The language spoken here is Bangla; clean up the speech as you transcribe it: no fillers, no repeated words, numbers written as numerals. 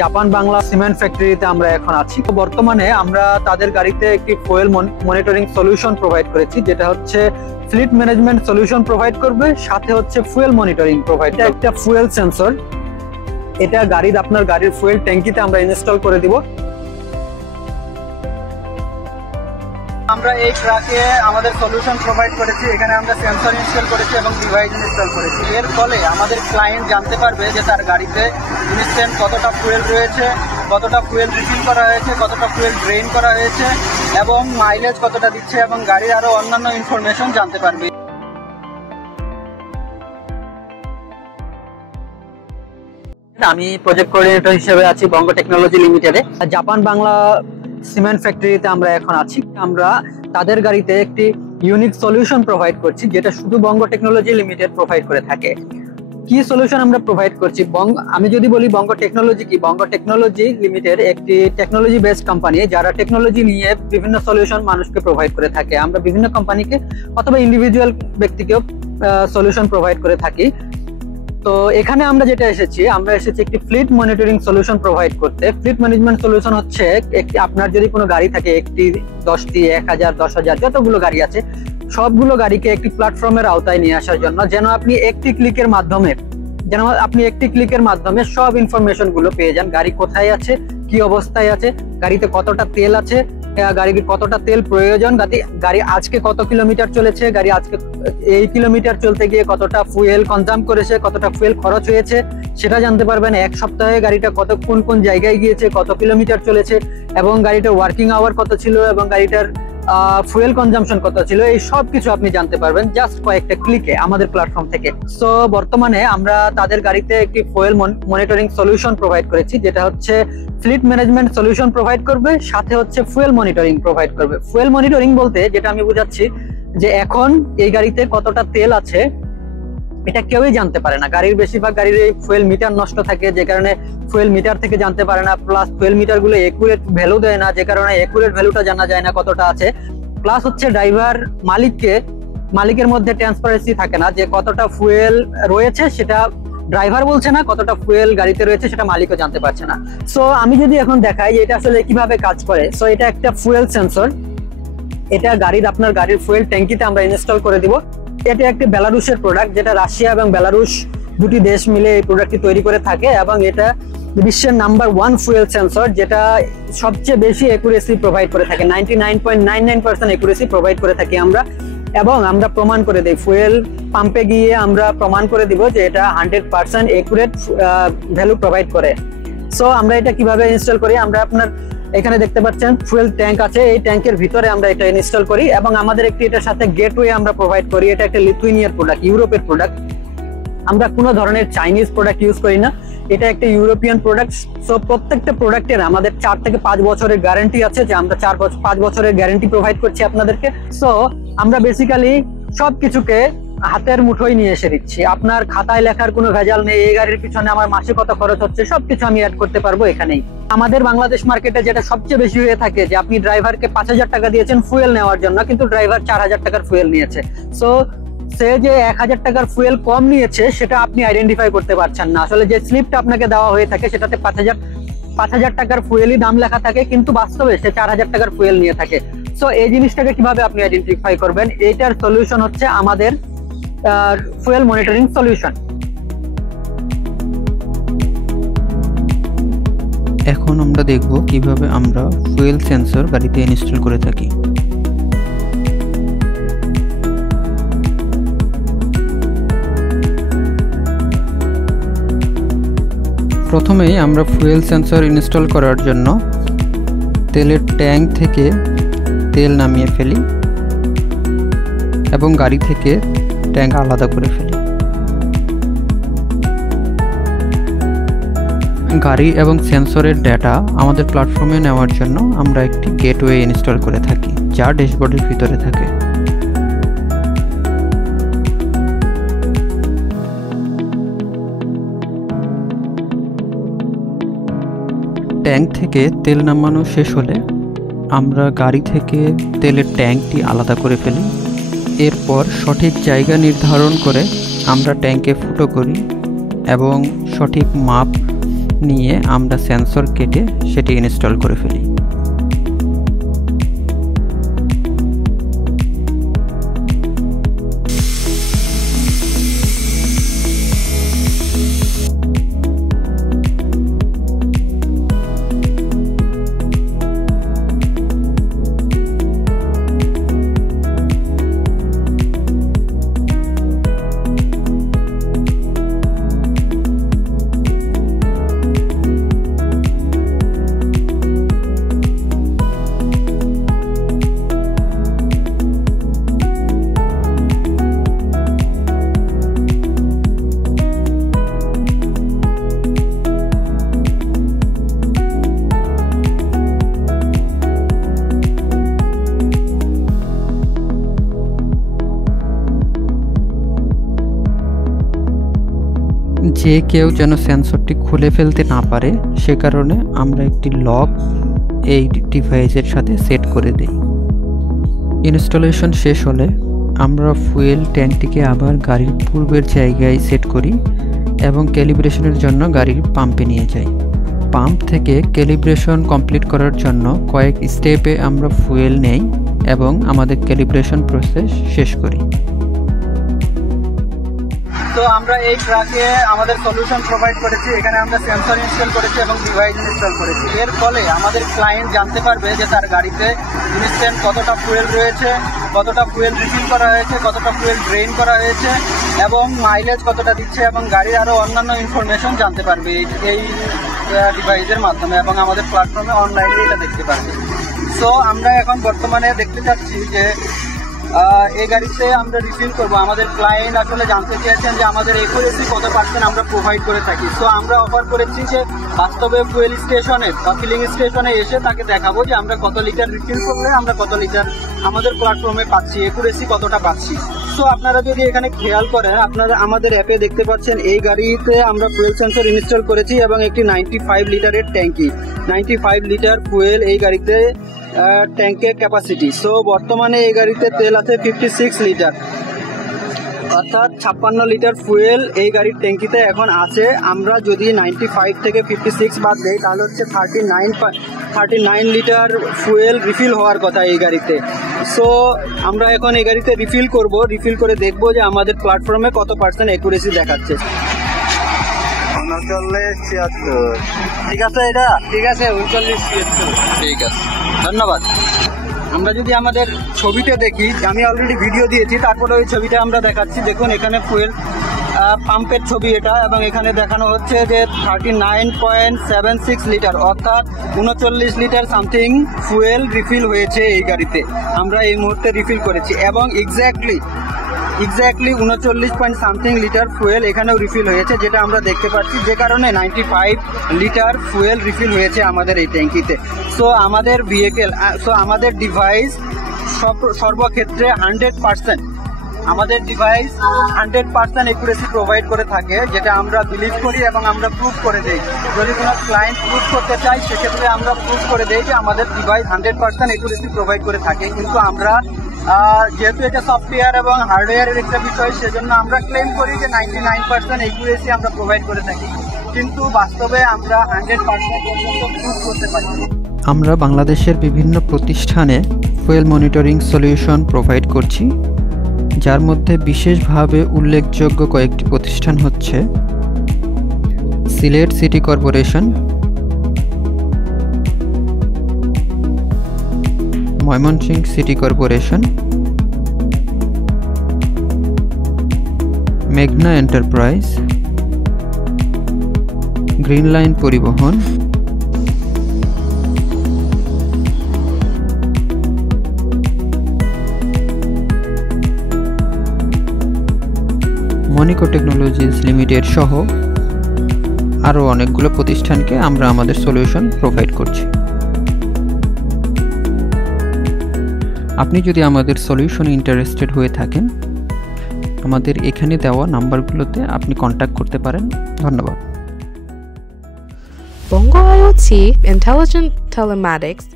জাপান বাংলা সিমেন্ট ফ্যাক্টরিতে আমরা এখন আছি। তো বর্তমানে আমরা তাদের গাড়িতে একটি ফুয়েল মনিটরিং সলিউশন প্রোভাইড করেছি, যেটা হচ্ছে ফ্লিট ম্যানেজমেন্ট সলিউশন প্রোভাইড করবে, সাথে হচ্ছে ফুয়েল মনিটরিং প্রোভাইড। এটা একটা ফুয়েল সেন্সর, এটা আপনার গাড়ির ফুয়েল ট্যাঙ্কিতে আমরা ইনস্টল করে দিব। আমরা এই ট্রাকে আমাদের সলিউশন প্রোভাইড করেছি, এখানে আমরা সেন্সর ইনস্টল করেছি এবং ডিভাইস ইনস্টল করেছি। এর ফলে আমাদের ক্লায়েন্ট জানতে পারবে যে তার গাড়িতে ইনস্ট্যান্ট কতটা ফুয়েল রয়েছে, কতটা ফুয়েল রিফিল করা হয়েছে, কতটা ফুয়েল ড্রেন করা হয়েছে এবং মাইলেজ কতটা দিচ্ছে এবং গাড়ির আরো অন্যান্য ইনফরমেশন জানতে পারবে। আমি প্রজেক্ট কোঅর্ডিনেটর হিসেবে আছি বঙ্গ টেকনোলজি লিমিটেডে। জাপান বাংলা সিমেন্ট ফ্যাক্টরিতে আমরা এখন আছি। আমরা তাদের গাড়িতে একটি ইউনিক সলিউশন প্রোভাইড করছি, যেটা শুধু বঙ্গ টেকনোলজি লিমিটেড প্রোভাইড করে থাকে। কি সলিউশন আমরা প্রোভাইড করছি? আমি যদি বলি বঙ্গ টেকনোলজি কি, বঙ্গ টেকনোলজি লিমিটেড একটি টেকনোলজি বেসড কোম্পানি, যারা টেকনোলজি নিয়ে বিভিন্ন সলিউশন মানুষকে প্রোভাইড করে থাকে। আমরা বিভিন্ন কোম্পানিকে অথবা ইন্ডিভিজুয়াল ব্যক্তিকেও সলিউশন প্রোভাইড করে থাকি। তো এখানে আমরা এসেছি একটি ফ্লিট মনিটরিং সলিউশন প্রোভাইড করতে। ফ্লিট ম্যানেজমেন্ট সলিউশন হচ্ছে আপনার যদি কোনো গাড়ি থাকে, একটি 10টি 1000 10,000 যতগুলো গাড়ি আছে, সবগুলো গাড়িকে একটি প্ল্যাটফর্মের আওতায় নিয়ে আসার জন্য, যেন আপনি একটি ক্লিকের মাধ্যমে সব ইনফরমেশন গুলো পেয়ে যান। গাড়ি কোথায় আছে, কি অবস্থায় আছে, গাড়িতে কতটা তেল আছে, গাড়ির কতটা তেল প্রয়োজন, গাড়ি আজকে কত কিলোমিটার চলেছে, গাড়ি আজকে এই কিলোমিটার চলতে গিয়ে কতটা ফুয়েল কনজাম করেছে, কতটা ফুয়েল খরচ হয়েছে সেটা জানতে পারবেন। এক সপ্তাহে গাড়িটা কোন জায়গায় গিয়েছে, কত কিলোমিটার চলেছে এবং গাড়িটার ওয়ার্কিং আওয়ার কত ছিল এবং গাড়িটার ফুয়েল কনজাম্পশন কত ছিল, এই সব কিছু আপনি জানতে পারবেন জাস্ট কয়েকটা ক্লিকে আমাদের প্ল্যাটফর্ম থেকে। সো বর্তমানে আমরা তাদের গাড়িতে একটি ফুয়েল মনিটরিং সলিউশন প্রোভাইড করেছি, যেটা হচ্ছে ফ্লিট ম্যানেজমেন্ট সলিউশন প্রোভাইড করবে, সাথে হচ্ছে ফুয়েল মনিটরিং প্রোভাইড করবে। ফুয়েল মনিটরিং বলতে যেটা আমি বুঝাচ্ছি, যে এখন এই গাড়িতে কতটা তেল আছে এটা কেউই জানতে পারে না। বেশিরভাগ গাড়ির এই ফুয়েল মিটার নষ্ট থাকে, যে কারণে ফুয়েল মিটার থেকে জানতে পারে না। প্লাস ফুয়েল মিটার গুলো একুরেট ভ্যালু দেয় না, যে কারণে একুরেট ভ্যালুটা জানা যায় না কতটা আছে। প্লাস হচ্ছে ড্রাইভার মালিকের মধ্যে ট্রান্সপারেন্সি থাকে না, যে কতটা ফুয়েল রয়েছে সেটা ড্রাইভার বলছে না, কতটা ফুয়েল গাড়িতে রয়েছে সেটা মালিকও জানতে পারছে না। সো আমি যদি এখন দেখাই যে এটা আসলে কিভাবে কাজ করে। সো এটা একটা ফুয়েল সেন্সর, এটা আপনার গাড়ির ফুয়েল ট্যাঙ্কিতে আমরা ইনস্টল করে দিব। এটা একটি বেলারুশের প্রোডাক্ট, যেটা রাশিয়া এবং বেলারুশ দুটি দেশ মিলে এই প্রোডাক্টটি তৈরি করে থাকে এবং এটা বিশ্বের নাম্বার 1 ফুয়েল সেন্সর, যেটা সবচেয়ে বেশি একুরেসি প্রোভাইড করে থাকে। 99.99% একুরেসি প্রোভাইড করে থাকি আমরা, এবং আমরা প্রমাণ করে দিই ফুয়েল পাম্পে গিয়ে আমরা প্রমাণ করে দিব যে এটা 100% একুরেট ভ্যালু প্রোভাইড করে। সো আমরা এটা কিভাবে ইনস্টল করি, আমরা আপনার এখানে দেখতে পাচ্ছেন ফুয়েল ট্যাঙ্ক আছে, এই ট্যাঙ্কের ভিতরে আমরা এটা ইনস্টল করি এবং আমাদের এটার সাথে গেটওয়ে আমরা প্রোভাইড করি। এটা একটা লিথুয়ানিয়ার প্রোডাক্ট, ইউরোপের প্রোডাক্ট। আমরা কোনো ধরনের চাইনিজ প্রোডাক্ট ইউজ করি না, এটা একটা ইউরোপিয়ান প্রোডাক্ট। সো প্রত্যেকটা প্রোডাক্টের আমাদের 4 থেকে 5 বছরের গ্যারান্টি আছে, যে আমরা 5 বছরের গ্যারান্টি প্রোভাইড করছি আপনাদেরকে। সো আমরা বেসিক্যালি সবকিছুকে হাতের মুঠোয় নিয়ে এসে দিচ্ছি। আপনার খাতায় লেখার কোনো ভেজাল নেই, এই গাড়ির পিছনে আমার মাসে কত খরচ হচ্ছে সবকিছু আমি অ্যাড করতে পারবো এখানেই। আমাদের বাংলাদেশ মার্কেটে যেটা সবচেয়ে বেশি হয়ে থাকে, যে আপনি ড্রাইভারকে 5,000 টাকা দিয়েছেন ফুয়েল নেওয়ার জন্য, কিন্তু ড্রাইভার 4,000 টাকার ফুয়েল নিয়েছে। সো সে যে 1,000 টাকার ফুয়েল কম নিয়েছে সেটা আপনি আইডেন্টিফাই করতে পারছেন না। আসলে যে স্লিপটা আপনাকে দেওয়া হয়ে থাকে সেটাতে 5,000 টাকার ফুয়েলই দাম লেখা থাকে, কিন্তু বাস্তবে সে 4,000 টাকার ফুয়েল নিয়ে থাকে। সো এই জিনিসটাকে কিভাবে আপনি আইডেন্টিফাই করবেন, এইটার সলিউশন হচ্ছে আমাদের ফুয়েল মনিটরিং সলিউশন। এখন আমরা দেখব কিভাবে আমরা ফুয়েল সেন্সর গাড়িতে ইনস্টল করে থাকি। প্রথমেই আমরা ফুয়েল সেন্সর ইনস্টল করার জন্য তেলের ট্যাঙ্ক থেকে তেল নামিয়ে ফেলি এবং গাড়ি থেকে ট্যাঙ্ক আলাদা করে ফেলি। গাড়ি এবং সেন্সরের ডেটা আমাদের প্ল্যাটফর্মে নেওয়ার জন্য আমরা একটি গেটওয়ে ইনস্টল করে থাকি, যা ড্যাশবোর্ডের ভিতরে থাকে। ট্যাঙ্ক থেকে তেল নামানো শেষ হলে আমরা গাড়ি থেকে তেলের ট্যাঙ্কটি আলাদা করে ফেলি। এরপর সঠিক জায়গা নির্ধারণ করে আমরা ট্যাঙ্কে ফুটো করি এবং সঠিক মাপ নিয়ে আমরা সেন্সর কেটে সেটি ইনস্টল করে ফেলি। যে কেউ যেন সেন্সরটি খুলে ফেলতে না পারে সে কারণে আমরা একটি লক এই ডিভাইসের সাথে সেট করে দিই। ইনস্টলেশন শেষ হলে আমরা ফুয়েল ট্যাঙ্কটিকে আবার গাড়ির পূর্বের জায়গায় সেট করি এবং ক্যালিব্রেশনের জন্য গাড়ির পাম্পে নিয়ে যাই। পাম্প থেকে ক্যালিব্রেশন কমপ্লিট করার জন্য কয়েক স্টেপে আমরা ফুয়েল নেই এবং আমাদের ক্যালিব্রেশন প্রসেস শেষ করি। তো আমরা এই ট্রাকে আমাদের সলিউশন প্রোভাইড করেছি, এখানে আমরা সেন্সর ইনস্টল করেছি এবং ডিভাইস ইনস্টল করেছি। এর ফলে আমাদের ক্লায়েন্ট জানতে পারবে যে তার গাড়িতে ইনস্ট্যান্ট কতটা ফুয়েল রয়েছে, কতটা ফুয়েল রিফিল করা হয়েছে, কতটা ফুয়েল ড্রেন করা হয়েছে এবং মাইলেজ কতটা দিচ্ছে এবং গাড়ির আরও অন্যান্য ইনফরমেশন জানতে পারবে এই ডিভাইসের মাধ্যমে এবং আমাদের প্ল্যাটফর্মে অনলাইনে এটা দেখতে পারবে। সো আমরা এখন বর্তমানে দেখতে চাচ্ছি যে এই গাড়িতে আমরা রিফিল করবো। আমাদের ক্লায়েন্ট আসলে জানতে চেয়েছেন যে আমাদের একুরেসি কত % আমরা প্রোভাইড করে থাকি। সো আমরা অফার করেছি যে বাস্তবে ফুয়েল স্টেশনে বা ফিলিং স্টেশনে এসে তাকে দেখাবো যে আমরা কত লিটার রিফিল করলে আমরা কত লিটার আমাদের প্ল্যাটফর্মে পাচ্ছি, একুরেসি কতটা পাচ্ছি। সো আপনারা যদি এখানে খেয়াল করেন, আপনারা আমাদের অ্যাপে দেখতে পাচ্ছেন এই গাড়িতে আমরা ফুয়েল সেন্সর ইনস্টল করেছি এবং একটি 95 লিটারের ট্যাঙ্কি, 95 লিটার ফুয়েল এই গাড়িতে ট্যাঙ্কের ক্যাপাসিটি। সো বর্তমানে এই গাড়িতে তেল আছে 56 লিটার, অর্থাৎ 56 লিটার ফুয়েল এই গাড়ির ট্যাঙ্কিতে এখন আছে। আমরা যদি 95 থেকে 56 বাদ দেই তাহলে হচ্ছে 39 লিটার ফুয়েল রিফিল হওয়ার কথা এই গাড়িতে। সো আমরা এখন এই গাড়িতে রিফিল করব, রিফিল করে দেখবো যে আমাদের প্ল্যাটফর্মে কত % অ্যাকুরেসি দেখাচ্ছে। 39-76 ঠিক আছে, এটা ঠিক আছে, 39-76 ঠিক আছে, ধন্যবাদ। আমরা যদি আমাদের ছবিটা দেখি, আমি অলরেডি ভিডিও দিয়েছি, তারপরে ওই ছবিটা আমরা দেখাচ্ছি। দেখুন এখানে ফুয়েল পাম্পের ছবি এটা এবং এখানে দেখানো হচ্ছে যে 39.76 লিটার অর্থাৎ 39 লিটার সামথিং ফুয়েল রিফিল হয়েছে এই গাড়িতে। আমরা এই মুহূর্তে রিফিল করেছি এবং এক্স্যাক্টলি 39 লিটার ফুয়েল এখানেও রিফিল হয়েছে, যেটা আমরা দেখতে পাচ্ছি, যে কারণে 95 লিটার ফুয়েল রিফিল হয়েছে আমাদের এই ট্যাঙ্কিতে। সো আমাদের আমাদের ডিভাইস সর্বক্ষেত্রে 100% আমাদের ডিভাইস 100% একুরেসি প্রোভাইড করে থাকে, যেটা আমরা বিলিভ করি এবং আমরা প্রুভ করে দেই। যদি কোনো ক্লায়েন্ট প্রুভ করতে চাই সেক্ষেত্রে আমরা প্রুভ করে দেই যে আমাদের ডিভাইস 100% একুরেসি প্রোভাইড করে থাকে। কিন্তু আমরা যেহেতু এটা সফটওয়্যার এবং হার্ডওয়্যারের একটা বিষয়, সেজন্য আমরা ক্লেম করি যে 99% একুরেসি আমরা প্রোভাইড করে থাকি, কিন্তু বাস্তবে আমরা 100% পর্যন্ত প্রুভ করতে পারি। আমরা বাংলাদেশের বিভিন্ন প্রতিষ্ঠানে ফুয়েল মনিটরিং সলিউশন প্রোভাইড করছি, যার মধ্যে বিশেষভাবে উল্লেখযোগ্য কয়েকটি প্রতিষ্ঠান হচ্ছে Sylhet city corporation, Mymensingh city corporation, মেঘনা এন্টারপ্রাইজ, গ্রিন লাইন পরিবহন, মনিকো টেকনোলজিস লিমিটেড সহ আরও অনেকগুলো প্রতিষ্ঠানকে আমরা আমাদের সলিউশন প্রোভাইড করছি। আপনি যদি আমাদের সলিউশনে ইন্টারেস্টেড হয়ে থাকেন, আমাদের এখানে দেওয়া নাম্বারগুলোতে আপনি কন্ট্যাক্ট করতে পারেন। ধন্যবাদ। Bongo IoT Intelligent Telematics